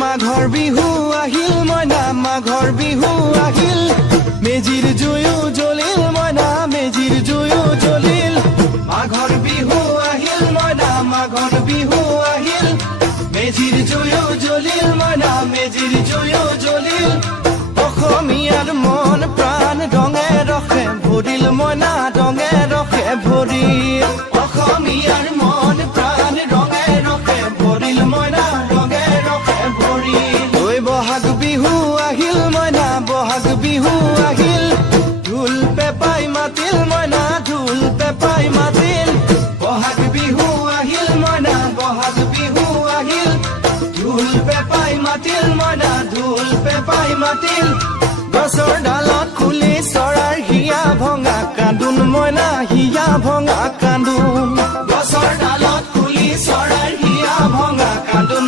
মাঘৰ বিহু আহিল মইনা মাঘৰ বিহু আহিল মেজিৰ জুয়ো জ্বলিল মইনা মেজিৰ জুয়ো জ্বলিল মাঘৰ বিহু আহিল মইনা মাঘৰ বিহু আহিল মেজিৰ জুয়ো জ্বলিল মইনা মেজিৰ জুয়ো জ্বলিল অসমীয়াৰ মন প্ৰাণ ৰঙে ৰখে ভৰিল মইনা ৰঙে ৰখে ভৰিল অসমীয়াৰ মন প্ৰাণ ৰঙে ৰখে ভৰিল মইনা ৰঙে ৰখে ভৰিল ঐ বহাগ বিহু আহিল মইনা বহাগ বিহু আহিল ঢোল পেপাই মাতিল মইনা ঢোল পেপাই মাতিল বহাগ বিহু আহিল মইনা বহাগ বিহু আহিল ঢোল পেপাই মাতিল মইনা ঢোল পেপাই মাতিল গছৰ ডালত খুলি চৰাৰ হিয়া ভঙা কান্দোন মইনা হিয়া ভঙা কান্দোন গছৰ ডালত খুলি চৰাৰ হিয়া ভঙা কান্দোন